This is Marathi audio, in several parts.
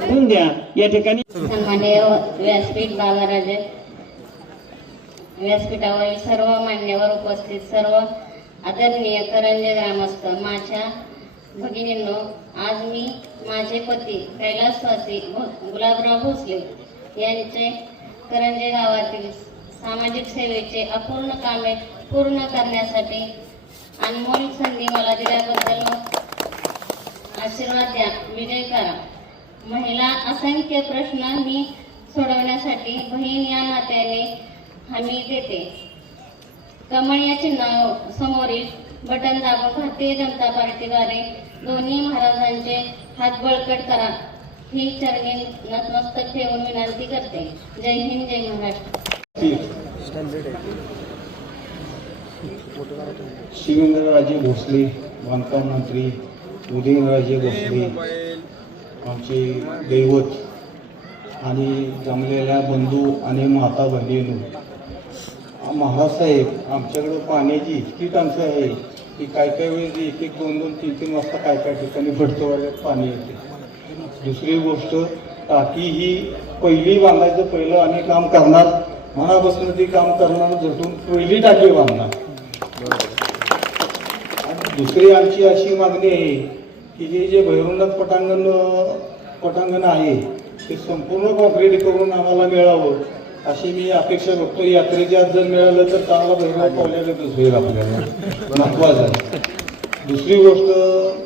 होऊन द्या या ठिकाणी. सन्माननीय व्यासपीठावरील सर्व मान्यवर उपस्थित सर्व आदरणीय करंजे ग्रामस्थ माझ्या भगिनींनो, आज मी माझे पती कैलासवासी गुलाबराव भोसले यांचे करंजे गावातील सामाजिक सेवेचे अपूर्ण कामे पूर्ण करण्यासाठी अनमोल संधी मला दिल्याबद्दल आशीर्वाद द्या, विजय करा. महिला असंख्य प्रश्न मी सोडवण्यासाठी बहीण या नात्याने हमी देते. कमळ या चिन्हावर समोरील बटन दाबून भारतीय जनता पार्टीद्वारे दोन्ही महाराजांचे हात बळकट करा ही चरणी नतमस्तक ठेवून विनंती करते. जय हिंद, जय महाराष्ट्र. शिवेंद्रराजे भोसले बांधकाम मंत्री, उदयनराजे भोसले आमचे दैवत आणि जमलेल्या बंधू आणि माता भगिनींनो, महाराजसाहेब आमच्याकडे पाण्याची इतकी टंचाई आहे की काय वेळेस 1-1, 2-2, 3-3 वाजता काय ठिकाणी भटकवाड्यात पाणी येते. दुसरी गोष्ट, टाकी ही पहिली बांधायचं, पहिलं आम्ही काम करणार, मनापासून ती काम करणार, झटून पहिली टाकी बांधणार. दुसरी आमची अशी मागणी आहे की जे भैरवनाथ पटांगण आहे ते संपूर्ण कॉन्क्रीट करून आम्हाला मिळावं अशी मी अपेक्षा करतो. यात्रेच्या जर मिळालं तर चांगला भैरव पावल्यागतच होईल, आपल्याला महत्वाचं आहे. दुसरी गोष्ट,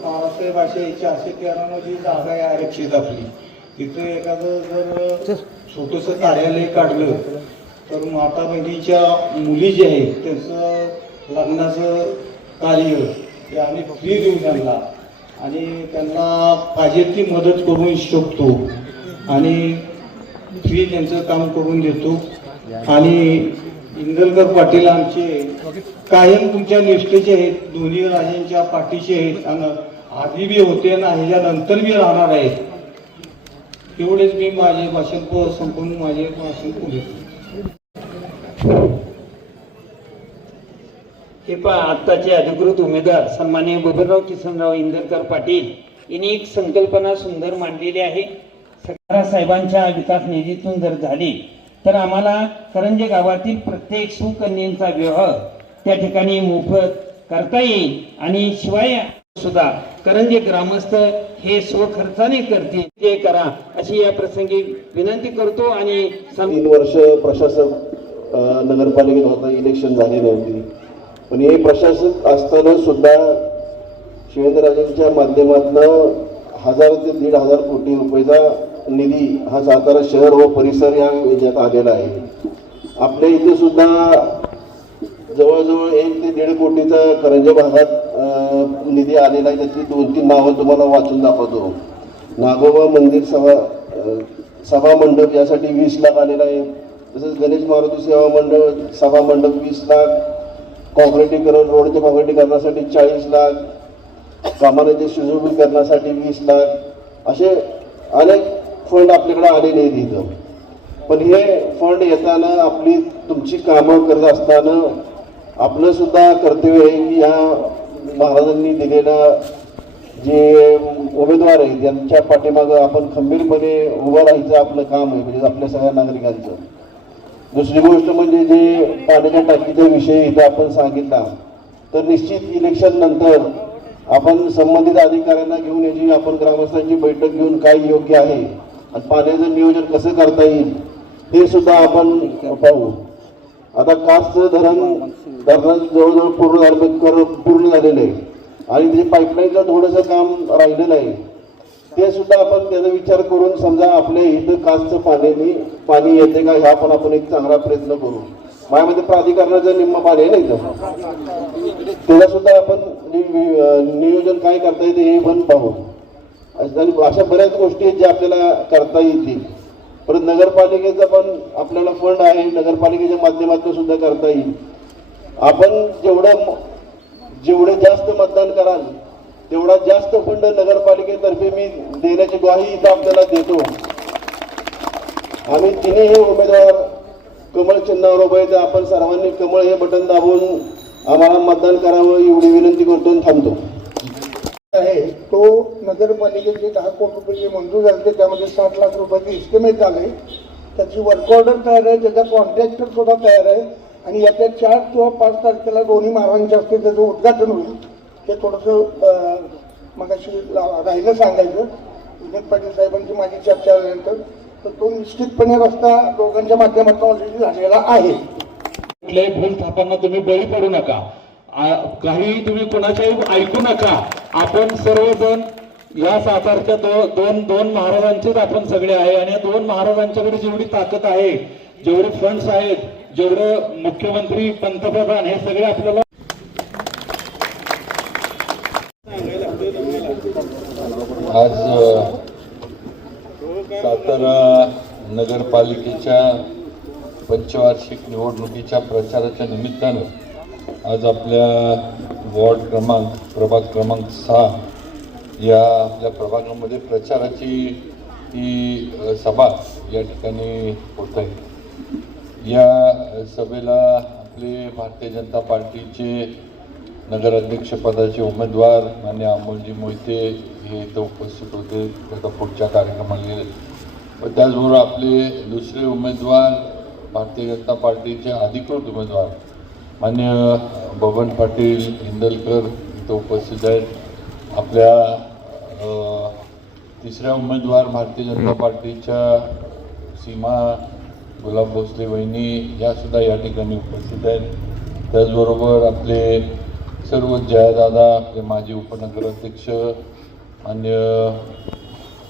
बाळासाहेब अशा 413 जी जागा आहे आरक्षित आपली, तिथं एखादं जर छोटंसं कार्यालय काढलं तर माता बहिणीच्या मुली जे आहेत त्यांचं लग्नाचं कार्य ते आम्ही फ्री देऊ त्यांना आणि त्यांना पाहिजे ती मदत करून शकतो आणि फ्री त्यांचं काम करून देतो. आणि इंदलकर पाटील आमचे कायम तुमच्या निष्ठेचे आहेत, दोन्ही राजांच्या पाठीचे आहेत आणि आधी बी होते आणि ह्याच्यानंतर बी राहणार आहेत. एवढेच मी माझे भाषण संपूर्ण माझे भाषण पुढे. हे पहा, आत्ताचे अधिकृत उमेदवार सन्माननीय बबनराव किसनराव इंदरकर पाटील यांनी एक संकल्पना सुंदर मांडलेली आहे. साहेबांच्या विकास निधीतून जर झाली तर आम्हाला करंजे गावातील प्रत्येक सुकन्यांचा विवाह त्या ठिकाणी मोफत करता येईल आणि शिवाय सुद्धा करंजे ग्रामस्थ हे स्वखर्चाने करतील ते करा अशी या प्रसंगी विनंती करतो. आणि 3 वर्ष प्रशासक नगरपालिकेत होता, इलेक्शन झाले नव्हती, पण हे प्रशासक असताना सुद्धा शिवेंद्रराजेंच्या माध्यमातून 1000 ते 1,500 कोटी रुपयाचा निधी हा सातारा शहर व परिसर या याच्यात आलेला आहे. आपल्या इथे सुद्धा जवळजवळ 1 ते 1.5 कोटीचा करंजे भागात निधी आलेला आहे. त्यातली 2-3 नावं तुम्हाला वाचून दाखवतो. नागोबा मंदिर सभा मंडप यासाठी 20 लाख आलेला आहे. तसंच गणेश मारुती सभा मंडप 20 लाख, कॉन्क्रिटीकरण रोडचे कॉन्क्रिटीकरणासाठी 40 लाख, कामानाचे सुशोभीकरणासाठी 20 लाख, असे अनेक फंड आपल्याकडे आलेले आहेत इथं. पण हे फंड येताना आपली तुमची कामं करत असताना आपलं सुद्धा कर्तव्य आहे की या महाराजांनी दिलेला जे उमेदवार आहेत त्यांच्या पाठीमागं आपण खंबीरपणे उभं राहायचं आपलं काम आहे, म्हणजे आपल्या सगळ्या नागरिकांचं. दुसरी गोष्ट म्हणजे जे पाण्याच्या टाकीचा विषय इथं आपण सांगितला, तर निश्चित इलेक्शन नंतर आपण संबंधित अधिकाऱ्यांना घेऊन याची आपण ग्रामस्थांची बैठक घेऊन काय योग्य आहे आणि पाण्याचं नियोजन कसं करता येईल हे सुद्धा आपण पाहू. आता कासचं धरण जवळजवळ पूर्ण झालेलं आहे आणि त्याच्या पाईपलाईनचं थोडंसं काम राहिलेलं आहे. ते सुद्धा आपण त्याचा विचार करून समजा आपल्या इथं कासचं पाणी येते का ह्या पण आपण एक चांगला प्रयत्न करू. माझ्यामध्ये प्राधिकरणाचं निम्म पाणी आहे नाही तर त्याला सुद्धा आपण नियोजन काय करता येते हे पण पाहू. अशा बऱ्याच गोष्टी आहेत ज्या आपल्याला करता येतील. परत नगरपालिकेचा पण आपल्याला फंड आहे, नगरपालिकेच्या माध्यमातून सुद्धा करता येईल. आपण जेवढं जास्त मतदान कराल तेवढा जास्त फंड नगरपालिकेतर्फे मी देण्याची ग्वाही इथं आपल्याला देतो. आम्ही तिन्ही उमेदवार कमळ चिन्हावर उभे आहेत. आपण सर्वांनी कमळ हे बटन दाबून आम्हाला मतदान करावं एवढी विनंती करतो आणि थांबतो. आहे तो नगरपालिकेचे 10 कोटी रुपये जे मंजूर झाले त्यामध्ये 60 लाख रुपयाचे इस्टिमेट झाले. त्याची वर्क ऑर्डर तयार आहे, त्याचा कॉन्ट्रॅक्टर सुद्धा तयार आहे आणि येत्या 4 किंवा 5 तारखेला दोन्ही महाराजांच्या हस्ते त्याचं उद्घाटन होईल. ते थोडंसं मगाशी राहिलं सांगायचं. विनोद पाटील साहेबांची माझी चर्चा झाल्यानंतर तर तो निश्चितपणे रस्ता दोघांच्या माध्यमातून ऑलरेडी झालेला आहे. कुठल्याही भूल थापांना तुम्ही बळी पडू नका. काही तुम्ही कोणाच्याही ऐकू नका. आपण सर्वजण या सातारच्या दोन महाराजांचेच आपण सगळे आहे आणि या 2 महाराजांच्याकडे जेवढी ताकद आहे, जेवढे फंड्स आहेत, जेवढे मुख्यमंत्री, पंतप्रधान हे सगळे आपल्याला आज सातारा नगरपालिकेच्या पंचवार्षिक निवडणुकीच्या प्रचाराच्या निमित्तानं आज आपल्या प्रभाग क्रमांक 6 या आपल्या प्रभागामध्ये प्रचाराची ही सभा या ठिकाणी होत आहे. या सभेला आपले भारतीय जनता पार्टीचे नगराध्यक्षपदाचे उमेदवार माननीय अमोलजी मोहिते हे इथं उपस्थित होते. आता पुढच्या कार्यक्रमाला गेले. व त्याचबरोबर आपले दुसरे उमेदवार भारतीय जनता पार्टीचे अधिकृत उमेदवार माननीय बबन पाटील इंदलकर इथं उपस्थित आहेत. आपल्या तिसऱ्या उमेदवार भारतीय जनता पार्टीच्या सीमा गुलाब भोसले वहिनी यासुद्धा या ठिकाणी उपस्थित आहेत. त्याचबरोबर आपले सर्व जयादादा, आपले माजी उपनगराध्यक्ष मान्य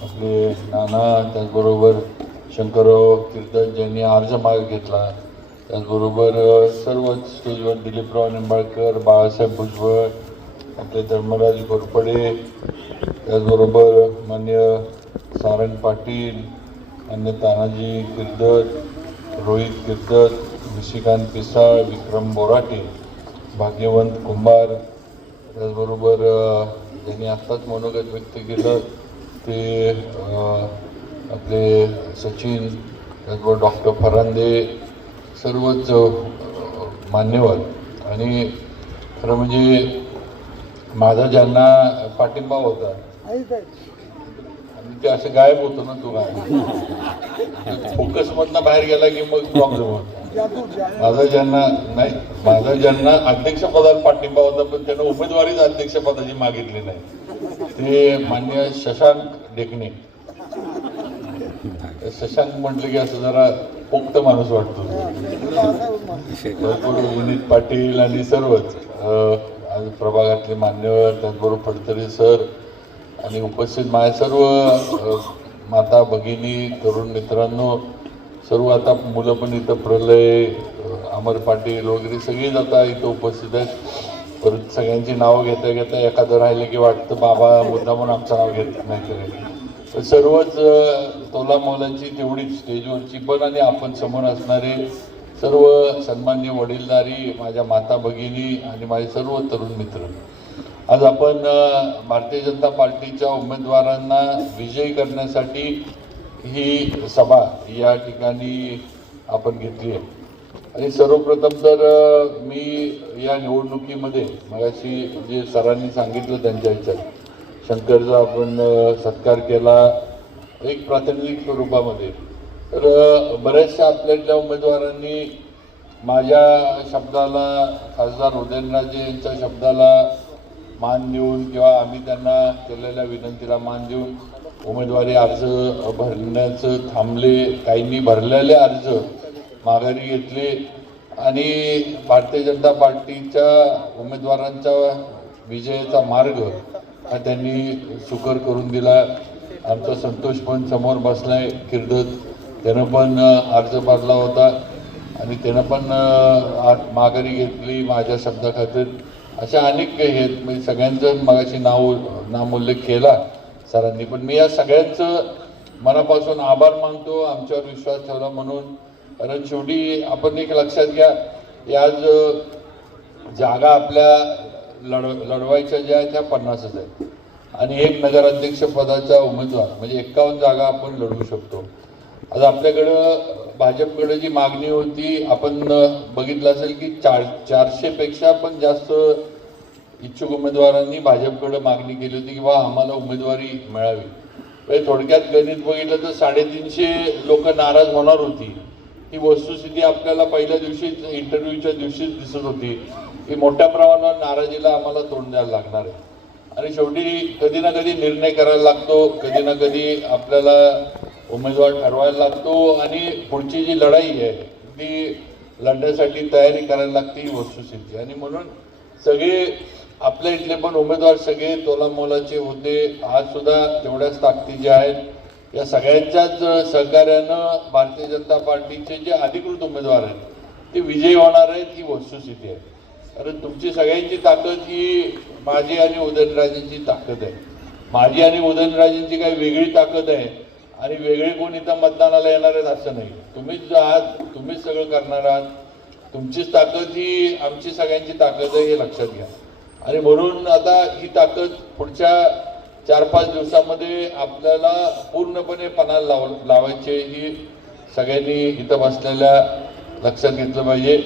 आपले नाना, त्याचबरोबर शंकरराव कीर्तन ज्यांनी अर्ज मागे घेतला, त्याचबरोबर सर्वच स्टेजवर दिलीपराव निंबाळकर, बाळासाहेब भुजबळ, आपले धर्मराज घोरपडे, त्याचबरोबर मान्य सारंग पाटील, मान्य तानाजी कीर्तन, रोहित कीर्तन, निशिकांत पिसाळ, विक्रम बोराटे, भाग्यवंत कुंभार, त्याचबरोबर ज्यांनी आत्ताच मनोगत व्यक्त केलं ते आपले सचिन, त्याचबरोबर डॉक्टर फरांदे, सर्वच मान्यवर. आणि खरं म्हणजे माझा ज्यांना पाठिंबा होता आणि ते असं गायब होतं ना, तो गायब फोकसमधनं बाहेर गेला की मग प्रॉब्लेम होता. माझा ज्यांना अध्यक्षपदाला पाठिंबा होता पण त्यांना उमेदवारीच अध्यक्षपदाची मागितली नाही, ते मान्य शशांक ढेकणे. शशांक म्हटलं की असं जरा पोक्त माणूस वाटतो. भरपूर विनीत पाटील आणि सर्वच प्रभागातले मान्यवर, त्याचबरोबर फडतरे सर आणि उपस्थित माझ्या सर्व माता भगिनी, तरुण मित्रांनो, सर्व आता मुलं पण इथं प्रलय, अमर पाटील वगैरे सगळीच आता इथं उपस्थित आहेत. परत सगळ्यांची नावं घेता घेता एखादं राहिलं की वाटतं बाबा मुद्दा म्हणून आमचं नाव घेत नाही. तर सर्वच तोला मौलांची तेवढीच स्टेजवरची पण आणि आपण समोर असणारे सर्व सन्मान्य वडीलधारी माझ्या माता भगिनी आणि माझे सर्व तरुण मित्र, आज आपण भारतीय जनता पार्टीच्या उमेदवारांना विजयी करण्यासाठी ही सभा या ठिकाणी आपण घेतली आहे. आणि सर्वप्रथम तर मी या निवडणुकीमध्ये मगाशी जे सरांनी सांगितलं त्यांच्या ह्याच्यात शंकरचा आपण सत्कार केला एक प्रातिनिधिक स्वरूपामध्ये. तर बऱ्याचशा आपल्यातल्या उमेदवारांनी माझ्या शब्दाला, खासदार उदयनराजे यांच्या शब्दाला मान देऊन किंवा आम्ही त्यांना केलेल्या विनंतीला मान देऊन उमेदवारी अर्ज भरण्याचं थांबले. काहींनी भरलेले अर्ज माघारी घेतले आणि भारतीय जनता पार्टीच्या उमेदवारांचा विजयाचा मार्ग हा त्यांनी सुकर करून दिला. आमचा संतोष पण समोर बसलाय किर्दत, त्यानं पण अर्ज भरला होता आणि त्यानं पण माघारी घेतली माझ्या शब्दाखातीर. अशा अनेक काही आहेत, म्हणजे सगळ्यांचं मगाशी नामोल्लेख केला सरांनी, पण मी या सगळ्यांचं मनापासून आभार मानतो आमच्यावर विश्वास ठेवला म्हणून. कारण शेवटी आपण एक लक्षात घ्या, या जागा आपल्या लढवायच्या ज्या आहेत त्या 50च आहेत आणि एक नगराध्यक्ष पदाचा उमेदवार म्हणजे 51 जागा आपण लढवू शकतो. आज आपल्याकडं भाजपकडे जी मागणी होती आपण बघितलं असेल की 400पेक्षा पण जास्त इच्छुक उमेदवारांनी भाजपकडे मागणी केली होती की बा आम्हाला उमेदवारी मिळावी. म्हणजे थोडक्यात गणित बघितलं तर 350 लोक नाराज होणार होती. ही वस्तुस्थिती आपल्याला पहिल्या दिवशीच इंटरव्ह्यूच्या दिवशीच दिसत होती की मोठ्या प्रमाणावर नाराजीला आम्हाला तोंड द्यायला लागणार आहे. आणि शेवटी कधी ना कधी निर्णय करायला लागतो, कधी ना कधी आपल्याला उमेदवार ठरवायला लागतो आणि पुढची जी लढाई आहे ती लढण्यासाठी तयारी करायला लागते ही वस्तुस्थिती. आणि म्हणून सगळे आपल्या इथले पण उमेदवार सगळे तोलामोलाचे होते. आज सुद्धा तेवढ्याच ताकदीचे आहेत. या सगळ्यांच्याच सहकार्यानं भारतीय जनता पार्टीचे जे अधिकृत उमेदवार आहेत ते विजयी होणार आहेत ही वस्तुस्थिती आहे. कारण तुमची सगळ्यांची ताकद ही माझी आणि उदयनराजेंची ताकद आहे. माझी आणि उदयनराजेंची काही वेगळी ताकद आहे आणि वेगळे कोण इथं मतदानाला येणार आहेत असं नाही. तुम्हीच आहात, तुम्हीच सगळं करणार आहात. तुमचीच ताकद ही आमची सगळ्यांची ताकद आहे हे लक्षात घ्या. आणि म्हणून आता ही ताकद पुढच्या 4-5 दिवसामध्ये आपल्याला पूर्णपणे पणाला लावायची ही सगळ्यांनी इथं बसलेल्या लक्षात घेतलं पाहिजे.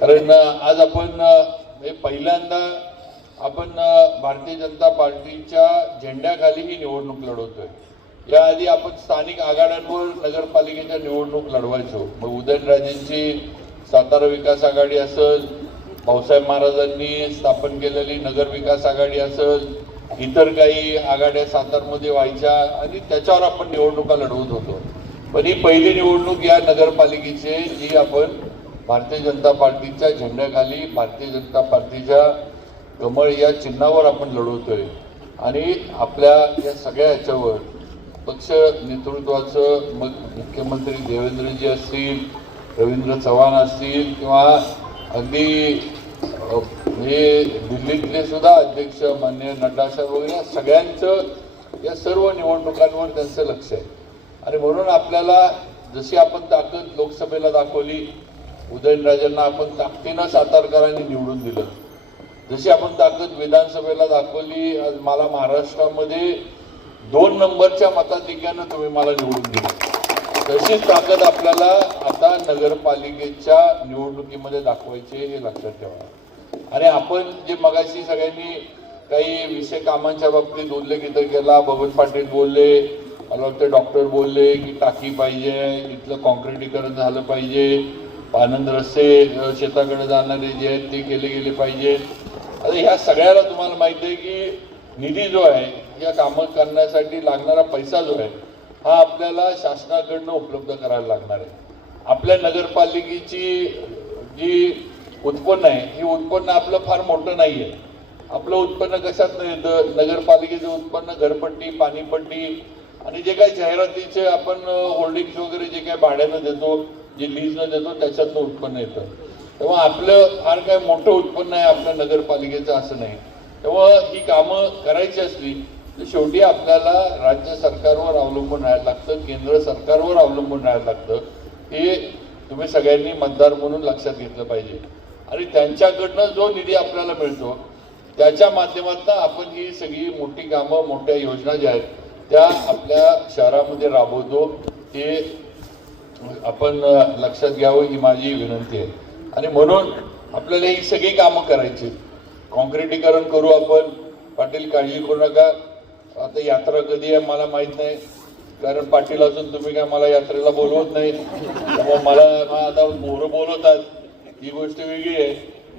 कारण आज आपण पहिल्यांदा आपण भारतीय जनता पार्टीच्या झेंड्याखाली ही निवडणूक लढवतोय. याआधी आपण स्थानिक आघाड्यांवर नगरपालिकेच्या निवडणूक लढवायचो. मग उदयनराजेंची सातारा विकास आघाडी असेल, भाऊसाहेब महाराजांनी स्थापन केलेली नगर विकास आघाडी असेल, इतर काही आघाड्या सातारमध्ये व्हायच्या आणि त्याच्यावर आपण निवडणुका लढवत होतो. पण ही पहिली निवडणूक या नगरपालिकेची जी आपण भारतीय जनता पार्टीच्या झेंड्याखाली भारतीय जनता पार्टीच्या कमळ या चिन्हावर आपण लढवतोय. आणि आपल्या या सगळ्या ह्याच्यावर पक्ष नेतृत्वाचं मग मुख्यमंत्री देवेंद्रजी असतील, रवींद्र चव्हाण असतील किंवा अगदी हे दिल्लीतले सुद्धा अध्यक्ष माननीय नड्डा साहेब वगैरे सगळ्यांचं या सर्व निवडणुकांवर त्यांचं लक्ष आहे. आणि म्हणून आपल्याला जशी आपण ताकद लोकसभेला दाखवली, उदयनराजेंना आपण ताकदीनं सातारकरांनी निवडून दिलं, जशी आपण ताकद विधानसभेला दाखवली, आज मला महाराष्ट्रामध्ये 2 नंबरच्या मताधिक्यानं तुम्ही मला निवडून दिलं, तशीच ताकद आपल्याला आता नगरपालिकेच्या निवडणुकीमध्ये दाखवायची हे लक्षात ठेवा. आणि आपण जे मगाशी सगळ्यांनी काही विषय कामांच्या बाबतीत उल्लेख इथं केला, बबन पाटील बोलले, मला वाटतं डॉक्टर बोलले की टाकी पाहिजे, इथलं कॉन्क्रिटीकरण झालं पाहिजे, आनंद रस्ते शेताकडे जाणारे जे आहेत ते केले गेले पाहिजेत. आता ह्या सगळ्याला तुम्हाला माहिती आहे की निधी जो आहे या कामं करण्यासाठी लागणारा पैसा जो आहे हा आपल्याला शासनाकडनं उपलब्ध करायला लागणार आहे. आपल्या नगरपालिकेची जी उत्पन्न आहे ही उत्पन्न आपलं फार मोठं नाही आहे. आपलं उत्पन्न कशात नाही येतं, नगरपालिकेचं उत्पन्न घरपट्टी, पाणीपट्टी आणि जे काही जाहिरातीचे आपण होल्डिंग्स वगैरे जे काही भाड्यानं देतो, जे लीजनं देतो त्याच्यातनं उत्पन्न येतं. तेव्हा आपलं फार काय मोठं उत्पन्न आहे आपल्या नगरपालिकेचं असं नाही. तेव्हा ही कामं करायची असली तर शेवटी आपल्याला राज्य सरकारवर अवलंबून राहायला लागतं, केंद्र सरकारवर अवलंबून राहायला लागतं. हे तुम्ही सगळ्यांनी मतदार म्हणून लक्षात घेतलं पाहिजे. आणि त्यांच्याकडनं जो निधी आपल्याला मिळतो त्याच्या माध्यमातून आपण ही सगळी मोठी कामं, मोठ्या योजना ज्या आहेत त्या आपल्या शहरामध्ये राबवतो. ते आपण लक्षात घ्यावं ही माझी विनंती आहे. आणि म्हणून आपल्याला ही सगळी कामं करायची. कॉन्क्रिटीकरण करू आपण, पाटील काळजी करू नका. आता यात्रा कधी आहे मला माहीत नाही, कारण पाटील असून तुम्ही काय मला यात्रेला बोलवत नाही. त्यामुळे मला आता मोहरं बोलवतात ही गोष्ट वेगळी आहे,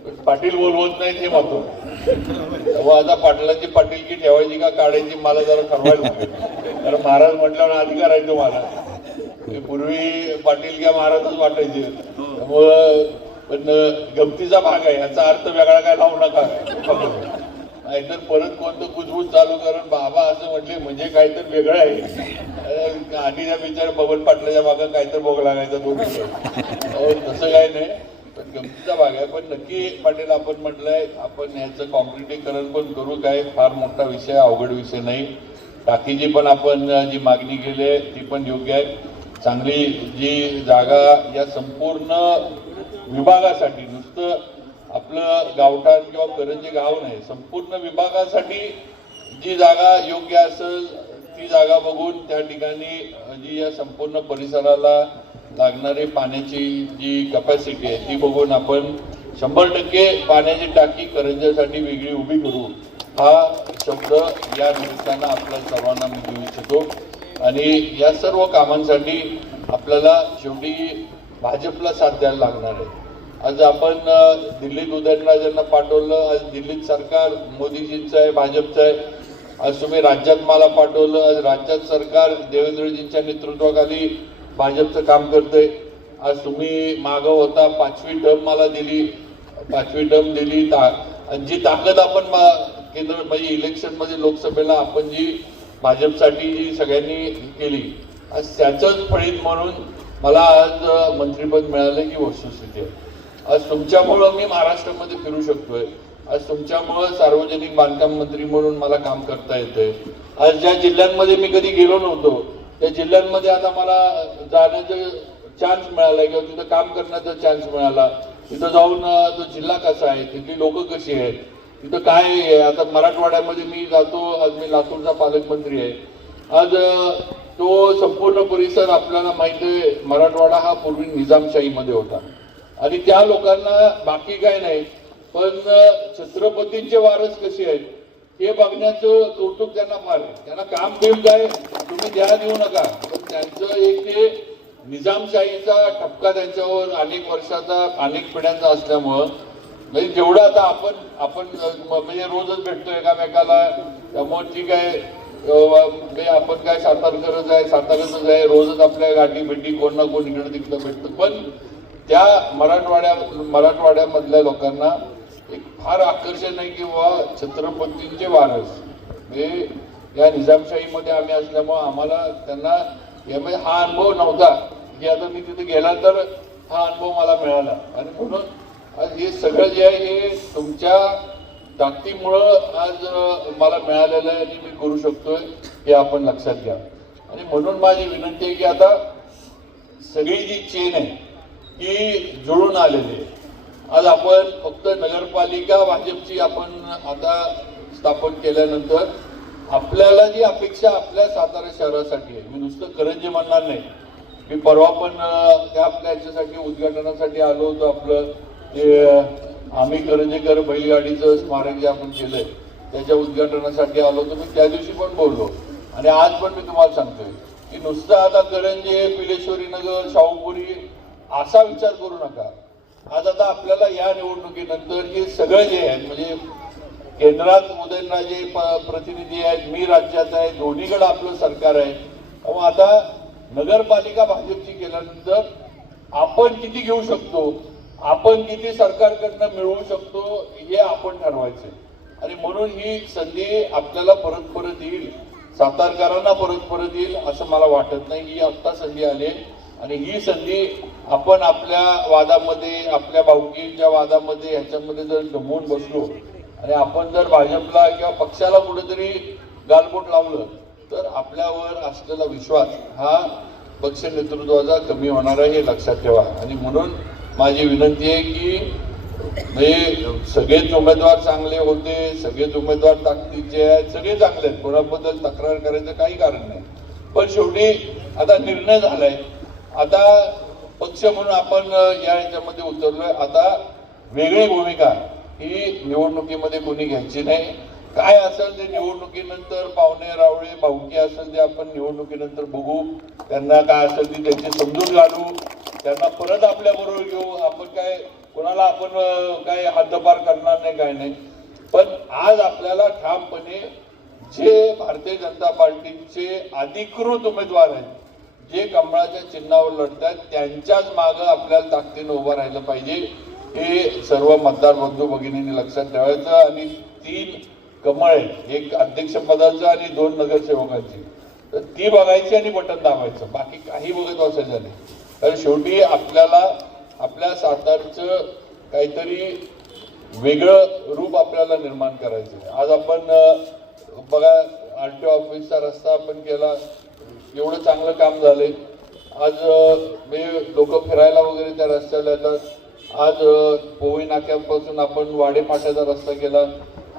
पण पाटील बोलवत नाही हे महत्व. तेव्हा आता पाटलांची पाटीलकी ठेवायची का काढायची मला जरा ठरवायला लागेल. कारण महाराज म्हटल्यावर अधिकार आहे तुम्हाला. पूर्वी पाटील किंवा महाराजच वाटायचे. त्यामुळं पण गमतीचा भाग आहे, याचा अर्थ वेगळा काय लावू नका. नाहीतर परत कोणतं कुजबूज चालू करून बाबा असं म्हटले म्हणजे काहीतरी वेगळं आहे. आधी त्या बिचार बबन पाटलाच्या मागं काहीतरी भोग लागायचा दोन. तसं काय नाही, पण गमतीचा भाग आहे. पण नक्की पाटील आपण म्हटलंय आपण ह्याचं कॉन्क्रिटीकरण पण करू, काय फार मोठा विषय, अवघड विषय नाही. टाकीची पण आपण जी मागणी केली आहे ती पण योग्य आहे. चांगली जी जागा या संपूर्ण विभागासाठी, नुसतं आपलं गावठाण किंवा करंजी गाव नाही, संपूर्ण विभागासाठी जी जागा योग्य असेल ती जागा बघून त्या ठिकाणी जी या संपूर्ण परिसराला लागणारी पाण्याची जी कपॅसिटी आहे ती बघून आपण 100% पाण्याची टाकी करंजासाठी वेगळी उभी करू हा शब्द या निमित्तानं आपल्या सर्वांना मी देऊ इच्छितो. आणि या सर्व कामांसाठी आपल्याला शेवटी भाजपला साथ द्यायला लागणार आहे. आज आपण दिल्लीत उदयनराजेंना पाठवलं, आज दिल्लीत सरकार मोदीजींचं आहे, भाजपचं आहे. आज तुम्ही राज्यात मला पाठवलं, आज राज्यात सरकार देवेंद्रजींच्या नेतृत्वाखाली भाजपचं काम करतंय. आज तुम्ही मागं होता 5वी टर्म मला दिली, 5वी टर्म दिली. जी ताकद आपण केंद्र म्हणजे इलेक्शनमध्ये लोकसभेला आपण जी भाजपसाठी जी सगळ्यांनी केली, आज त्याचंच फळीत म्हणून मला आज मंत्रिपद मिळालं की वस्तुस्थिती आहे. आज तुमच्यामुळं मी महाराष्ट्रामध्ये फिरू शकतोय. आज तुमच्यामुळं सार्वजनिक बांधकाम मंत्री म्हणून मला काम करता येतंय. आज ज्या जिल्ह्यांमध्ये मी कधी गेलो नव्हतो त्या जिल्ह्यांमध्ये आता मला जाण्याचं चान्स मिळाला किंवा तिथं काम करण्याचा चान्स मिळाला. तिथं जाऊन तो जिल्हा कसा आहे, तिथली लोक कशी आहेत, तिथं काय आहे. आता मराठवाड्यामध्ये मी जातो, आज मी लातूरचा पालकमंत्री आहे. आज तो संपूर्ण परिसर आपल्याला माहिती आहे, मराठवाडा हा पूर्वी निजामशाहीमध्ये होता आणि त्या लोकांना बाकी काय नाही पण छत्रपतींचे वारस कसे आहेत हे बघण्याचं कौतुक त्यांना फार आहे. त्यांना काम बिल काय तुम्ही द्या देऊ नका, पण त्यांचं एक ते निजामशाहीचा ठपका त्यांच्यावर अनेक वर्षाचा अनेक पिढ्यांचा असल्यामुळं म्हणजे जेवढं आता आपण म्हणजे रोजच भेटतो एकामेकाला, त्यामुळे ठीक आहे आपण काय सातारकरच आहे, साताऱ्यातच आहे, रोजच आपल्या गाठी भेटी कोण ना कोण इकडे तिकडे भेटतं. पण त्या मराठवाड्यामधल्या लोकांना एक फार आकर्षण आहे की बाबा छत्रपतींचे वारस हे या निजामशाहीमध्ये आम्ही असल्यामुळं आम्हाला त्यांना यामध्ये हा अनुभव नव्हता की आता मी तिथे गेला तर हा अनुभव मला मिळाला. आणि म्हणून आज हे सगळं जे आहे हे तुमच्या ताकदीमुळं आज मला मिळालेलं आहे आणि मी करू शकतोय हे आपण लक्षात घ्या. आणि म्हणून माझी विनंती आहे की आता सगळी जी चेन आहे ती जुळून आलेली आहे. आज आपण फक्त नगरपालिका भाजपची आपण आता स्थापन केल्यानंतर आपल्याला जी अपेक्षा आपल्या सातारा शहरासाठी आहे, मी नुसतं करंजी म्हणणार नाही. मी परवा पण त्या आपल्या याच्यासाठी उद्घाटनासाठी आलो होतो. आपलं जे आम्ही करंजेकर बैलगाडीचं स्मारक जे आपण केलंय त्याच्या उद्घाटनासाठी आलो होतो. मी त्या दिवशी पण बोललो आणि आज पण मी तुम्हाला सांगतोय की नुसतं आता करंजे, पिलेश्वरी नगर, शाहूपुरी असा विचार करू नका. आज आता आपल्याला या निवडणुकीनंतर हे सगळं जे आहे म्हणजे केंद्रात उदयनराजे प्रतिनिधी आहेत, मी राज्यात आहे, दोन्हीकडे आपलं सरकार आहे. त्यामुळे आता नगरपालिका भाजपची केल्यानंतर आपण किती घेऊ शकतो, आपण किती सरकारकडनं मिळवू शकतो हे आपण ठरवायचं. आणि म्हणून ही संधी आपल्याला परत येईल, सातारकरांना परत येईल असं मला वाटत नाही. ही आत्ता संधी आली आणि ही संधी आपण आपल्या वादामध्ये, आपल्या भावकीच्या वादामध्ये ह्याच्यामध्ये जर गमवून बसलो आणि आपण जर भाजपला किंवा पक्षाला कुठेतरी गालबोट लावलं तर आपल्यावर असलेला विश्वास हा पक्ष नेतृत्वाचा कमी होणार आहे हे लक्षात ठेवा. आणि म्हणून माझी विनंती आहे की म्हणजे सगळेच उमेदवार चांगले होते, सगळेच उमेदवार ताकदीचे आहेत, सगळे चांगले आहेत, कोणाबद्दल तक्रार करायचं काही कारण नाही. पण शेवटी आता निर्णय झालाय, आता पक्ष म्हणून आपण या ह्याच्यामध्ये उतरलोय. आता वेगळी भूमिका ही निवडणुकीमध्ये कोणी घ्यायची नाही. काय असेल ते निवडणुकीनंतर पाहुणे रावळे भाऊकी असेल ते आपण निवडणुकीनंतर बघू, त्यांना काय असेल ते त्यांची समजून घालू, त्यांना परत आपल्या बरोबर घेऊ. आपण काय कोणाला आपण काय हद्दपार करणार नाही, काय नाही. पण आज आपल्याला ठामपणे जे भारतीय जनता पार्टीचे अधिकृत उमेदवार आहेत, जे कमळाच्या चिन्हावर लढतात, त्यांच्याच मागं आपल्याला ताकदीनं उभं राहिलं पाहिजे. हे सर्व मतदार बंधू भगिनींनी लक्षात ठेवायचं. आणि 3 कमळ आहेत, एक अध्यक्षपदाचं आणि 2 नगरसेवकांची, तर ती बघायची आणि बटन दाबायचं, बाकी काही बघत बसायचं नाही. कारण शेवटी आपल्याला आपल्या सातारचं काहीतरी वेगळं रूप आपल्याला निर्माण करायचं आहे. आज आपण बघा RTO ऑफिसचा रस्ता आपण केला, एवढं चांगलं काम झालंय. आज लोक फिरायला वगैरे त्या रस्त्याला येतात. आज पोवई नाक्यापासून आपण वाडे फाट्याचा रस्ता केला.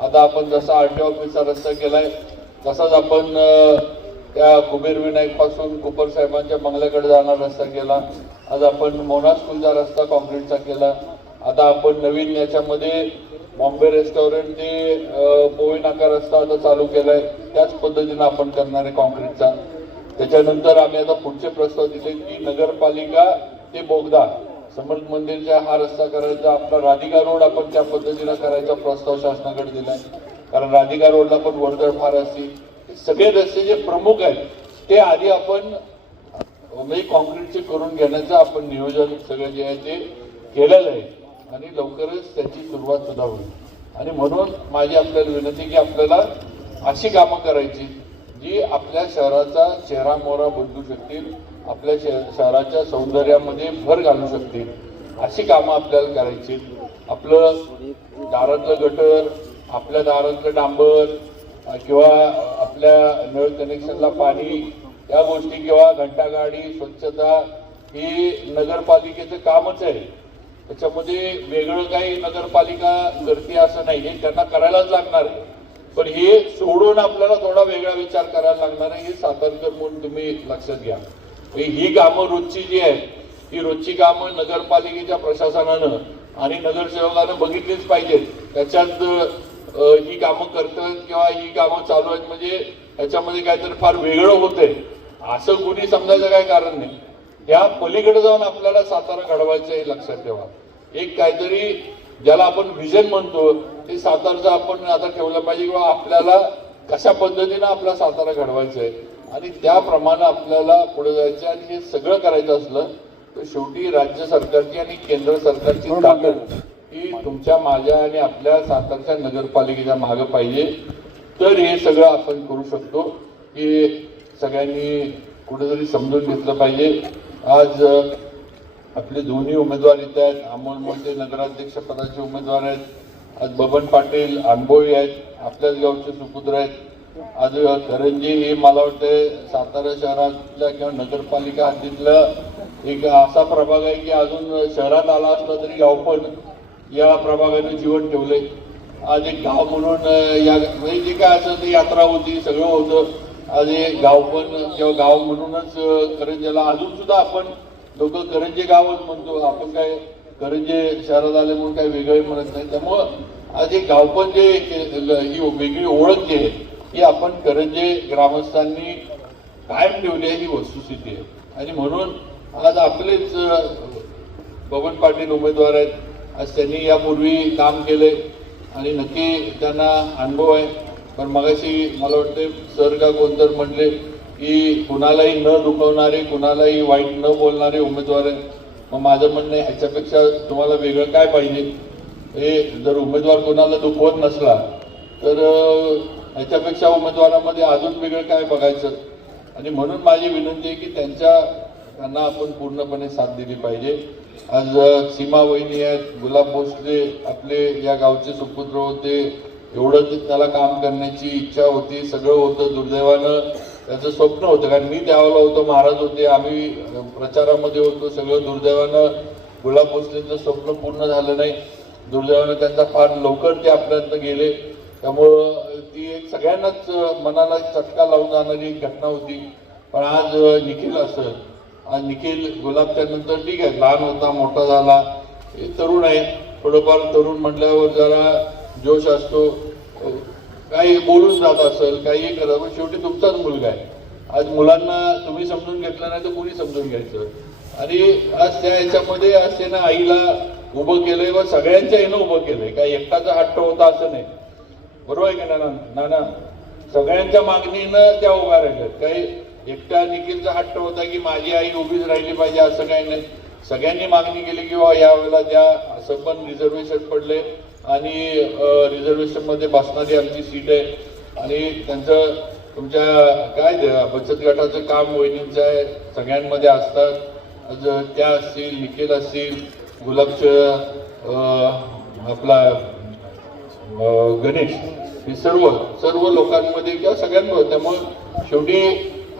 आता आपण जसा RTO ऑफिसचा रस्ता केलाय तसाच आपण त्या कुबेर विनायक पासून कुपर साहेबांच्या बंगल्याकडे जाणारा रस्ता केला. आज आपण मोना स्कूलचा रस्ता कॉन्क्रीटचा केला. आता आपण नवीन याच्यामध्ये बॉम्बे रेस्टॉरंट ते पोवई नाका रस्ता आता चालू केलाय, त्याच पद्धतीनं आपण करणार आहे कॉन्क्रीटचा. त्याच्यानंतर आम्ही आता पुढचे प्रस्ताव दिले की नगरपालिका ते बोगदा समर्थ मंदिरचा हा रस्ता करायचा. आपला राधिका रोड आपण त्या पद्धतीनं करायचा प्रस्ताव शासनाकडे दिलाय, कारण राधिका रोडला पण वर्दळ फार असते. सगळे रस्ते जे प्रमुख आहेत ते आधी आपण म्हणजे कॉन्क्रीटचे करून घेण्याचं आपण नियोजन सगळं जे आहे ते केलेलं आहे आणि लवकरच त्याची सुरुवात सुद्धा होईल. आणि म्हणून माझी आपल्याला विनंती की आपल्याला अशी कामं करायची जी आपल्या शहराचा चेहरा मोहरा बदलू शकतील, आपल्या शहराच्या सौंदर्यामध्ये भर घालू शकतील अशी कामं आपल्याला करायची. आपलं दारातलं गटर, आपल्या दारातलं डांबर किंवा आपल्या नळ कनेक्शनला पाणी, या गोष्टी किंवा घंटागाडी स्वच्छता ही नगरपालिकेचं कामच आहे. त्याच्यामध्ये वेगळं काही नगरपालिका करते असं नाही, हे त्यांना करायलाच लागणार आहे. पण हे सोडून आपल्याला थोडा वेगळा विचार करायला लागणार आहे, हे सातारकर म्हणून तुम्ही लक्षात घ्या. ही कामं रोजची जी आहेत ही रोजची कामं नगरपालिकेच्या प्रशासनानं आणि नगरसेवकानं बघितलीच पाहिजेत. त्याच्यात ही कामं करतात किंवा ही कामं चालू आहेत म्हणजे त्याच्यामध्ये काहीतरी फार वेगळं होतंय असं कुणी समजायचं काही कारण नाही. या पलीकडे जाऊन आपल्याला सातारा घडवायचं हे लक्षात ठेवा. एक काहीतरी ज्याला आपण व्हिजन म्हणतो ते सातारचं आपण आता ठेवलं पाहिजे किंवा आपल्याला कशा पद्धतीनं आपला सातारा घडवायचा आहे आणि त्याप्रमाणे आपल्याला पुढे जायचं. आणि हे सगळं करायचं असलं तर शेवटी राज्य सरकारची आणि केंद्र सरकारची ताकद ही तुमच्या माझ्या आणि आपल्या सातारच्या नगरपालिकेच्या मागे पाहिजे, तर हे सगळं आपण करू शकतो. की सगळ्यांनी कुठेतरी समजून घेतलं पाहिजे. आज आपले दोन्ही उमेदवार इथे आहेत. अमोल मोहिते नगराध्यक्ष पदाचे उमेदवार आहेत. आज बबन पाटील अनबोळी आहेत, आपल्याच गावचे सुपुत्र आहेत. आज करंजी हे मला वाटतं सातारा शहरातल्या किंवा नगरपालिका हद्दीतला एक असा प्रभाग आहे की अजून शहरात आला असला तरी गाव पण या प्रभागाने जीवन ठेवले. आज एक गाव म्हणून या म्हणजे जे काय असं ते यात्रा होती सगळं होतं. आज हे गाव पण किंवा गाव म्हणूनच करंजीला अजून सुद्धा आपण लोक करंजी गावच म्हणतो. आपण काय करंजी शहरात आले म्हणून काही वेगळे म्हणत नाही. त्यामुळं आज हे गाव पण जे ही वेगळी ओळख जी आहे ही आपण करंजी ग्रामस्थांनी कायम ठेवली आहे, ही वस्तुस्थिती आहे. आणि म्हणून आज आपलेच बबन पाटील उमेदवार आहेत. आज त्यांनी यापूर्वी काम केले आणि नक्की त्यांना अनुभव आहे. पण मगाशी मला वाटते सर का कोणतर म्हटले की कुणालाही न दुखवणारे कुणालाही वाईट न बोलणारे उमेदवार आहेत. मग माझं म्हणणं आहे ह्याच्यापेक्षा तुम्हाला वेगळं काय पाहिजे. हे जर उमेदवार कोणाला दुखवत नसला तर ह्याच्यापेक्षा उमेदवारामध्ये अजून वेगळं काय बघायचं. आणि म्हणून माझी विनंती आहे की त्यांना आपण पूर्णपणे साथ दिली पाहिजे. आज सीमा वहिनी आहेत, गुलाब भोसले आपले या गावचे सुपुत्र होते. एवढं त्याला काम करण्याची इच्छा होती, सगळं होतं. दुर्दैवानं त्याचं स्वप्न होतं, कारण मी त्यावेळेला होतो, महाराज होते, आम्ही प्रचारामध्ये होतो. सगळं दुर्दैवानं गुलाब भोसलेंचं स्वप्न पूर्ण झालं नाही. दुर्दैवानं त्यांचा फार लवकर ते आपल्यापर्यंत गेले. त्यामुळं ती एक सगळ्यांनाच मनाला चटका लावून जाणारी घटना होती. पण आज निखिल असं, आज निखिल गुलाबच्या नंतर ठीक आहे, लहान होता मोठा झाला, तरुण आहे. थोडंफार तरुण म्हटल्यावर जरा जोश असतो, काही बोलून जात असेल, काही करत, पण शेवटी तुमचाच मुलगा आहे. आज मुलांना तुम्ही समजून घेतलं नाही तर कोणी समजून घ्यायचं. आणि आज त्या याच्यामध्ये आज त्यानं आईला उभं केलंय व सगळ्यांच्या यानं उभं केलंय. काही एकटाचा हट्ट होता असं नाही, बरोबर आहे का नाना? सगळ्यांच्या मागणीनं त्या उभ्या राहिल्यात. काही एकटा निखिलचा हट्ट होता की माझी आई उभीच राहिली पाहिजे असं काही नाही. सगळ्यांनी मागणी केली की यावेळेला द्या. असं पण रिझर्वेशन पडले आणि रिझर्वेशन मध्ये बसणारी आमची सीट आहे. आणि त्यांचं तुमच्या काय बचत गटाचं काम वहिनींचं आहे, सगळ्यांमध्ये असतात. आज त्या असतील, निखिल असतील, गुलाबचं आपला गणेश, हे सर्व लोकांमध्ये किंवा सगळ्यांमध्ये. त्यामुळे शेवटी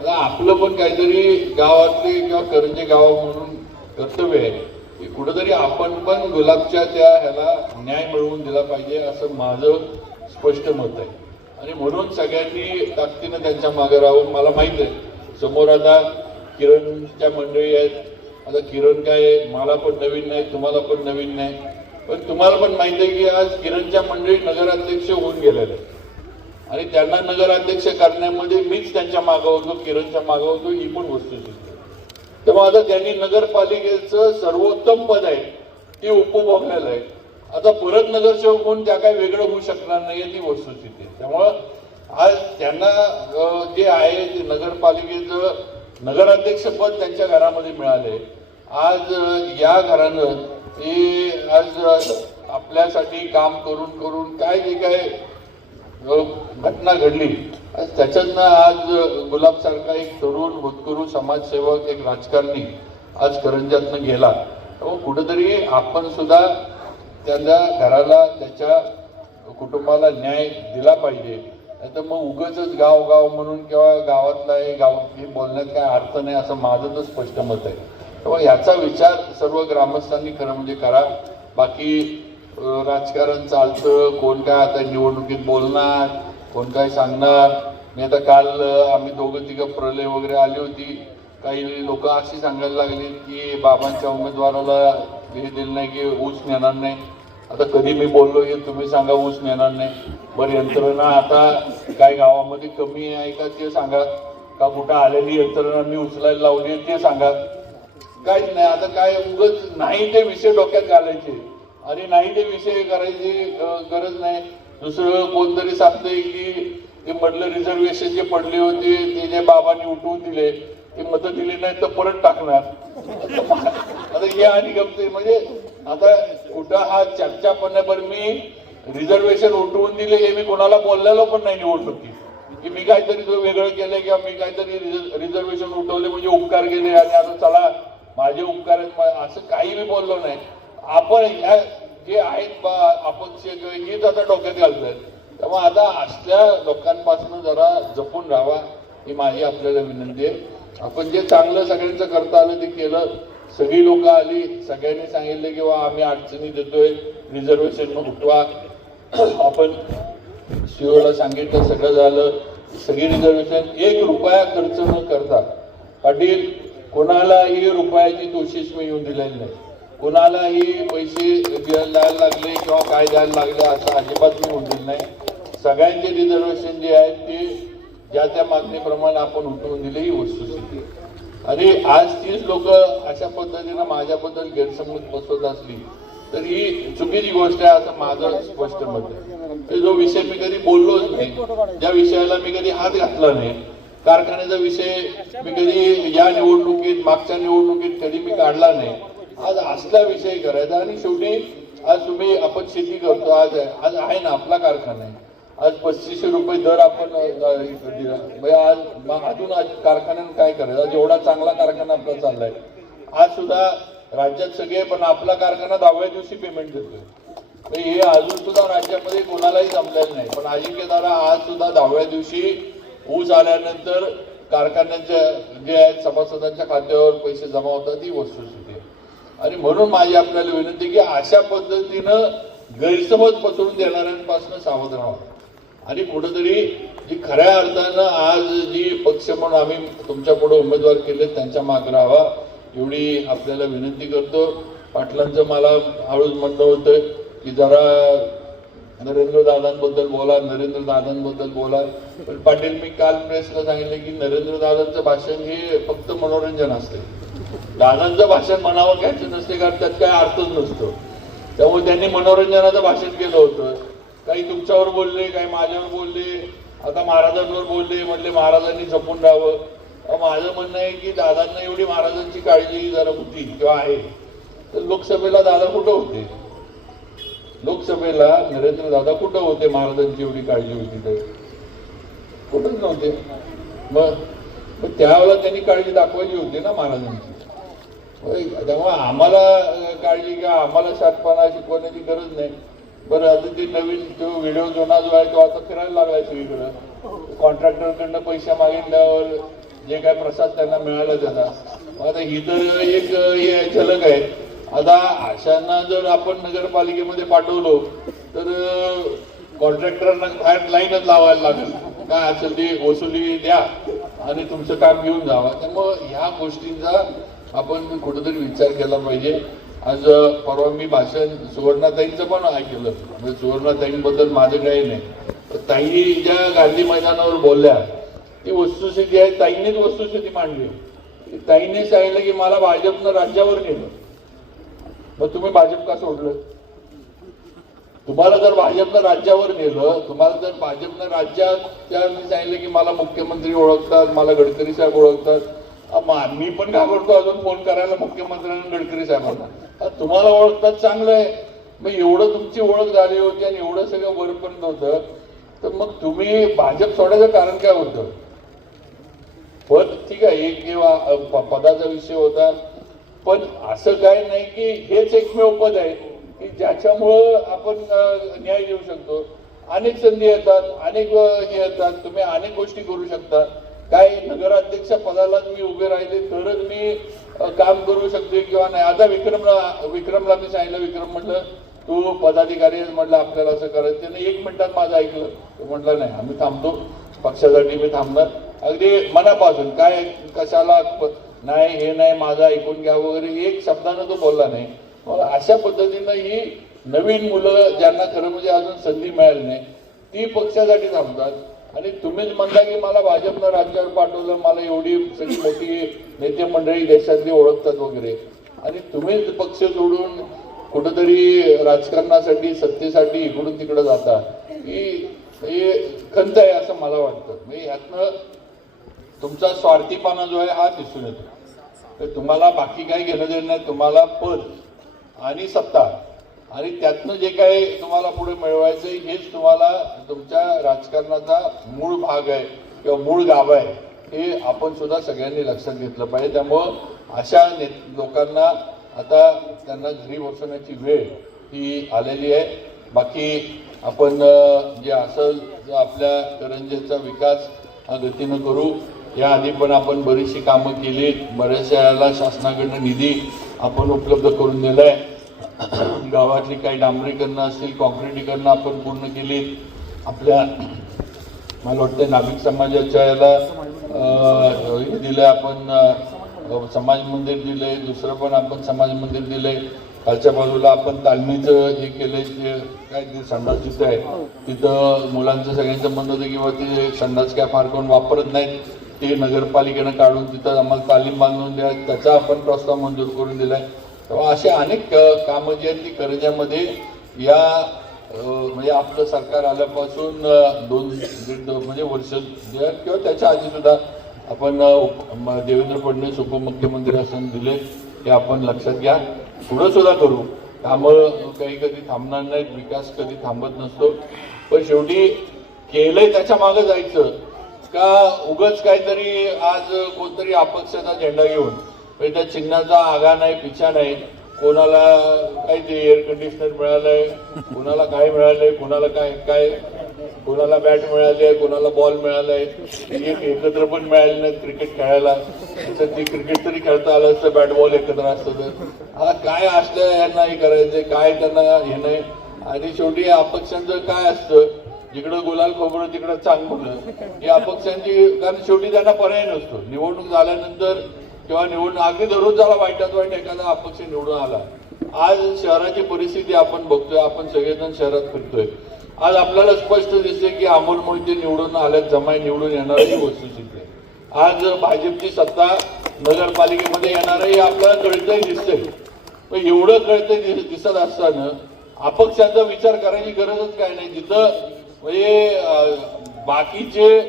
आपलं पण काहीतरी गावातले किंवा करंजी गाव म्हणून कर्तव्य आहे की कुठंतरी आपण पण गुलाबच्या त्या ह्याला न्याय मिळवून दिला पाहिजे असं माझं स्पष्ट मत आहे. आणि म्हणून सगळ्यांनी ताकदीनं त्यांच्या मागे राहून, मला माहित आहे समोर आता किरणच्या मंडळी आहेत. आता किरण काय मला पण नवीन नाही, तुम्हाला पण नवीन नाही. पण तुम्हाला पण माहिती आहे की आज किरणच्या मंडळी नगराध्यक्ष होऊन गेलेले आहेत. आणि त्यांना नगराध्यक्ष करण्यामध्ये मीच त्यांच्या मागं होतो, किरणच्या मागं होतो, ही पण वस्तुस्थिती आहे. तेव्हा आता त्यांनी नगरपालिकेचं सर्वोत्तम पद आहे ते उपभोगलेलं आहे. आता परत नगरसेवक होऊन त्या काही वेगळं होऊ शकणार नाही ती वस्तुस्थिती आहे. त्यामुळं आज त्यांना जे आहे ते नगरपालिकेचं नगराध्यक्षपद त्यांच्या घरामध्ये मिळाले. आज या घरानं हे आज आपल्यासाठी काम करून करून काय जे काय घटना घडली त्याच्यातनं आज गुलाब सारखा एक तरुण होतकरू समाजसेवक एक राजकारणी आज करंजातनं गेला. कुठेतरी आपण सुद्धा त्यांच्या घराला त्याच्या कुटुंबाला न्याय दिला पाहिजे. नाही तर मग उगाचच गाव म्हणून किंवा गावातला हे गाव हे बोलण्यात काय अर्थ नाही असं माझं तर स्पष्ट मत आहे. तेव्हा याचा विचार सर्व ग्रामस्थांनी खरं म्हणजे करा. बाकी राजकारण चालतं, कोण काय आता निवडणुकीत बोलणार, कोण काय सांगणार. मी आता काल आम्ही दोघं तिघं प्रलय वगैरे आली होती. काही लोक अशी सांगायला लागली की बाबांच्या उमेदवाराला हे दिलं नाही की ऊस नेणार नाही. आता कधी मी बोललो की तुम्ही सांगा ऊस नेणार नाही. बरं यंत्रणा आता काय गावामध्ये कमी आहे का ते सांगा, का कुठं आलेली यंत्रणा मी उचलायला लावली ते सांगा. काहीच नाही. आता काय उगाच नाही ते विषय डोक्यात घालायचे आणि नाही ते विषय करायची गरज नाही. दुसरं कोणतरी सांगतंय की ते मधलं रिझर्वेशन जे पडले होते ते जे बाबांनी उठवून दिले ते मतं दिली नाही तर परत टाकणार. आता हे आणि गमते म्हणजे आता कुठं हा चर्चापणावर मी रिझर्वेशन उठवून दिले हे मी कोणाला बोललेलो पण नाही निवडणुकीत की मी काहीतरी जो वेगळं केलं किंवा मी काहीतरी रिझर्वेशन उठवले म्हणजे उपकार केले आणि आता चला माझे उपकार असं काही मी बोललो नाही. आपण ह्या जे आहेत अपक्ष हेच आता डोक्यात घालतोय. तेव्हा आता असल्या लोकांपासून जरा जपून राहावा ही माझी आपल्याला विनंती आहे. आपण जे चांगलं सगळ्यांचं करता आलं ते केलं. सगळी लोक आली, सगळ्यांनी सांगितले की आम्ही अडचणी देतोय, रिझर्वेशन उठवा. आपण सीओला सांगितलं, सगळं झालं. सगळी रिझर्वेशन 1 रुपया खर्च न करता पाटील कोणालाही रुपयाची दोषीच मी येऊन दिलेली नाही. कोणालाही पैसे द्यायला लागले किंवा काय द्यायला लागले असं अजिबात मी होऊन दिलं नाही. सगळ्यांचे रिझर्वेशन जे आहेत ते ज्या त्या मागणीप्रमाणे आपण उठवून दिले ही वस्तुस्थिती आहे. आणि आज तीच लोक अशा पद्धतीनं माझ्याबद्दल गैरसमज बसवत असली तर ही चुकीची गोष्ट आहे असं माझं स्पष्ट मत आहे. जो विषय मी कधी बोललोच नाही, ज्या विषयाला मी कधी हात घातला नाही, कारखान्याचा विषय मी कधी या निवडणुकीत मागच्या निवडणुकीत कधी मी काढला नाही. आज असला विषय करायचा आणि शेवटी आज तुम्ही आपण शेती करतो, आज आहे ना आपला कारखाना आहे. आज 3500 रुपये दर आपण दिला. अजून आज कारखान्यानं काय करायचं. आज एवढा चांगला कारखाना आपला चाललाय. आज सुद्धा राज्यात सगळे पण आपला कारखाना 10व्या दिवशी पेमेंट देतोय. हे अजून सुद्धा राज्यामध्ये कोणालाही जमलेलं नाही. पण अजिंक्यदादा आज सुद्धा 10व्या दिवशी ऊस आल्यानंतर कारखान्याच्या जे आहेत सभासदांच्या खात्यावर पैसे जमा होतात ही वस्तुस्थिती आहे. आणि म्हणून माझी आपल्याला विनंती की अशा पद्धतीनं गैरसमज पसरून देणाऱ्यांपासून सावध राहावं. आणि कुठंतरी जी खऱ्या अर्थानं आज जी पक्ष म्हणून आम्ही तुमच्या पुढे उमेदवार केले त्यांच्या मागे राहावा एवढी आपल्याला विनंती करतो. पाटलांचं मला हळूच म्हणणं होतं की जरा नरेंद्र दादांबद्दल बोला. पण पाटील मी काल प्रेसला सांगितलं की नरेंद्र दादांचं भाषण हे फक्त मनोरंजन असते. दादांचं भाषण मनावर घ्यायचं नसते कारण त्यात काय अर्थच नसतो. त्यामुळे त्यांनी मनोरंजनाचं भाषण केलं होतं. काही तुमच्यावर बोलले, काही माझ्यावर बोलले, आता महाराजांवर बोलले. म्हणले महाराजांनी जपून राहावं. माझं म्हणणं आहे की दादांना एवढी महाराजांची काळजी जरा होती किंवा आहे तर लोकसभेला दादा कुठं होते. लोकसभेला नरेंद्र दादा कुठं होते. महाराजांची एवढी काळजी होती तर कुठंच नव्हते. मग त्यावेळेला त्यांनी काळजी दाखवायची होती ना महाराजांची. त्यामुळे आम्हाला काळजी का आम्हाला सातपाना शिकवण्याची गरज नाही. बरं आता ते नवीन तो व्हिडिओ जुना जो आहे तो आता फिरायला लागलाय सगळीकडं. कॉन्ट्रॅक्टरकडनं पैसे मागितल्यावर जे काय प्रसाद त्यांना मिळाला त्याचा. आता ही तर एक हे झलक आहे. आता अशांना जर आपण नगरपालिकेमध्ये पाठवलो तर कॉन्ट्रॅक्टरांना बाहेर लाईनच लावायला लागेल. काय असेल ते वसुली द्या आणि तुमचं काम घेऊन जावा. त्यामुळं ह्या गोष्टींचा आपण कुठेतरी विचार केला पाहिजे. आज परवा मी भाषण सुवर्णाताईंचं पण ऐकलं, म्हणजे सुवर्णाताईंबद्दल माझं काही नाही, ताई ज्या गांधी मैदानावर बोलल्या ती वस्तुस्थिती आहे, ताईंनीच वस्तुस्थिती मांडली. ताईंनी सांगितलं की मला भाजपनं राज्यावर नेलं, मग तुम्ही भाजप का सोडलं? तुम्हाला जर भाजपनं राज्यावर नेलं, तुम्हाला जर भाजपनं राज्यात त्यांनी सांगितलं की मला मुख्यमंत्री ओळखतात, मला गडकरी साहेब ओळखतात, मी पण घाबरतो अजून फोन करायला मुख्यमंत्र्यांना गडकरी साहेबांना. तुम्हाला ओळखतात चांगलं आहे, मग एवढं तुमची ओळख झाली होती आणि एवढं सगळं वरपर्यंत होतं, तर मग तुम्ही भाजप सोडायचं कारण काय होतं? पद ठीक आहे, एक किंवा पदाचा विषय होता, पण असं काय नाही की हेच एकमेव पद आहे की ज्याच्यामुळं आपण न्याय देऊ शकतो. अनेक संधी येतात, अनेक हे येतात, तुम्ही अनेक गोष्टी करू शकता. काय नगराध्यक्ष पदाला मी उभे राहिले तरच मी काम करू शकते किंवा नाही. आता विक्रमला मी सांगितलं, विक्रम म्हटलं तू पदाधिकारी म्हटलं आपल्याला असं करायचं. त्याने 1 मिनिटात माझं ऐकलं. तो म्हटलं नाही आम्ही थांबतो, पक्षासाठी मी थांबणार. अगदी मनापासून काय कशाला नाही हे नाही माझं ऐकून घ्या वगैरे एक शब्दानं तो बोलला नाही. मला अशा पद्धतीनं ही नवीन मुलं ज्यांना खरं म्हणजे अजून संधी मिळाली नाही ती पक्षासाठी थांबतात. आणि तुम्हीच म्हणता की मला भाजपनं राज्यावर पाठवलं, मला एवढी सगळी मोठी नेते मंडळी देशातली ओळखतात वगैरे, आणि तुम्हीच पक्ष सोडून कुठंतरी राजकारणासाठी सत्तेसाठी इकडून तिकडं जाता, ही खंत आहे असं मला वाटतं. म्हणजे यातनं तुमचा स्वार्थीपणा जो आहे हा दिसून येतो. तर तुम्हाला बाकी काही घेणं देणं नाही, तुम्हाला पद आणि सत्ता आणि त्यातनं जे काही तुम्हाला पुढे मिळवायचं हेच तुम्हाला तुमच्या राजकारणाचा मूळ भाग आहे किंवा मूळ गाव आहे, हे आपण सुद्धा सगळ्यांनी लक्षात घेतलं पाहिजे. त्यामुळं अशा लोकांना आता त्यांना घरी बसवण्याची वेळ ही आलेली आहे. बाकी आपण जे असं आपल्या करंजेचा विकास हा गतीनं करू. याआधी पण आपण बरीचशी कामं केली, बऱ्याचशा याला शासनाकडनं निधी आपण उपलब्ध करून दिला आहे. गावातली काही डांबरीकरणं असतील, कॉन्क्रिटीकरणं आपण पूर्ण केली. आपल्या मला वाटतं नाभिक समाजाच्या याला हे दिलं आपण, समाज मंदिर दिलंय, दुसरं पण आपण समाज मंदिर दिलंय. खालच्या बाजूला आपण तालमीचं हे केलंय, ते काय ते संडास जिथं आहे तिथं मुलांचं सगळ्यांचं म्हणणं होतं किंवा ते संडास काय फार कोण वापरत नाहीत, ते नगरपालिकेनं काढून तिथं आम्हाला तालीम बांधून द्या, त्याचा आपण प्रस्ताव मंजूर करून दिलाय. तेव्हा असे अनेक कामं जी आहेत ती करंजामध्ये या म्हणजे आपलं सरकार आल्यापासून 2-1.5 म्हणजे वर्ष किंवा त्याच्या आधी सुद्धा आपण देवेंद्र फडणवीस उपमुख्यमंत्री असं दिले, ते आपण लक्षात घ्या. पुढं सुद्धा करू. कामं काही कधी थांबणार नाहीत, विकास कधी थांबत नसतो, पण शेवटी केलंय त्याच्या मागं जायचं का उगाच काहीतरी आज कोणतरी अपक्षाचा झेंडा घेऊन त्या चिन्हाचा आगा नाही पिछा नाही, कोणाला काय ते एअर कंडिशनर मिळालंय, कोणाला काय मिळालंय, कोणाला काय काय कोणाला बॅट मिळाली आहे, कोणाला बॉल मिळालाय, एक एकत्र पण मिळाले नाही क्रिकेट खेळायला. तर ती क्रिकेट तरी खेळता आलं असतं, बॅट बॉल एकत्र असतं तर. हा काय असलं यांना हे करायचंय, काय त्यांना हे नाही. आणि शेवटी अपक्षांचं काय असतं, जिकडं गुलाल खोबरं तिकडं चांगलं, ही अपक्षांची, कारण शेवटी त्यांना पर्याय नसतो. निवडणूक झाल्यानंतर किंवा अगदी दररोज झाला वाईटात वाईट एखादा अपक्ष निवडून आला. आज शहराची परिस्थिती आपण बघतोय, आपण सगळेजण शहरात फिरतोय. आज आपल्याला स्पष्ट दिसते की अमोल मोहिते निवडून आल्यात, जमाई निवडून येणारही वस्तुस्थिती आहे. आज भाजपची सत्ता नगरपालिकेमध्ये येणारही आपल्याला कळतंय दिसतंय. पण एवढं कळतंय दिसत असताना अपक्षांचा विचार करायची गरजच काय नाही. जिथं म्हणजे बाकीचे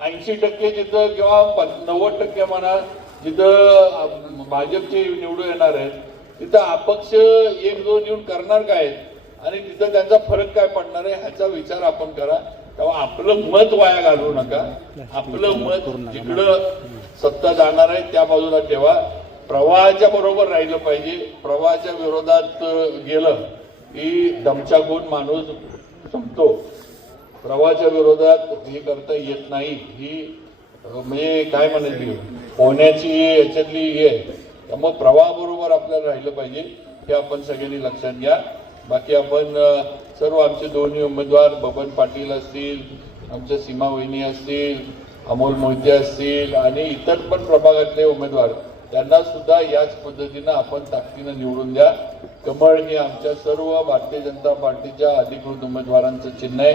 80% जिथं किंवा 90% म्हणा जिथं भाजपचे निवडून येणार आहेत तिथं अपक्ष 1-2 येऊन करणार काय आणि तिथं त्यांचा फरक काय पडणार आहे ह्याचा विचार आपण करा. तेव्हा आपलं मत वाया घालवू नका. आपलं मत जिकडं सत्ता जाणार आहे त्या बाजूला ठेवा. प्रवाहाच्या बरोबर राहिलं पाहिजे. प्रवाहाच्या विरोधात गेलं की दमछाकून माणूस संपतो. प्रवाहाच्या विरोधात हे करता येत नाही. ही म्हणजे काय म्हणायची होण्याची याच्यातली हे आहे. त्यामुळे प्रवाहाबरोबर आपल्याला राहिलं पाहिजे हे आपण सगळ्यांनी लक्षात घ्या. बाकी आपण सर्व आमचे दोन्ही उमेदवार बबन पाटील असतील, आमच्या सीमा वहिनी असतील, अमोल मोहिते असतील आणि इतर पण प्रभागातले उमेदवार त्यांना सुद्धा याच पद्धतीनं आपण ताकदीनं निवडून द्या. कमळ हे आमच्या सर्व भारतीय जनता पार्टीच्या अधिकृत उमेदवारांचं चिन्ह आहे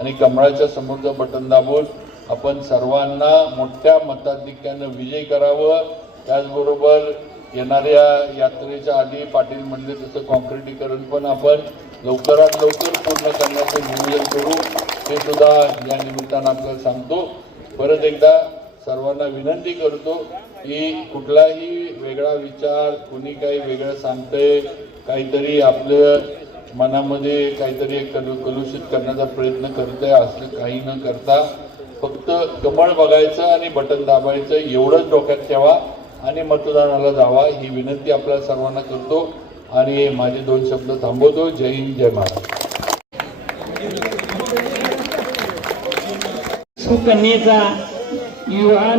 आणि कमळाच्या समोरचं बटन दाबून आपण सर्वांना मोठ्या मताधिक्यानं विजयी करावं. त्याचबरोबर येणाऱ्या यात्रेच्या आधी पाटील म्हणले तसं कॉन्क्रिटीकरण पण आपण लवकरात लवकर पूर्ण करण्याचं नियोजन करू, हे सुद्धा या निमित्तानं आपल्याला सांगतो. परत एकदा सर्वांना विनंती करतो की कुठलाही वेगळा विचार, कुणी काही वेगळं सांगतंय, काहीतरी आपलं मनामध्ये काहीतरी कलुषित करण्याचा प्रयत्न करतंय, असं काही न करता फक्त कमळ बघायचं आणि बटन दाबायचं एवढंच डोक्यात ठेवा आणि मतदानाला जावा, ही विनंती आपल्या सर्वांना करतो आणि माझे 2 शब्द थांबवतो. जय हिंद, जय महाराष्ट्र. सुकन्येचा युवा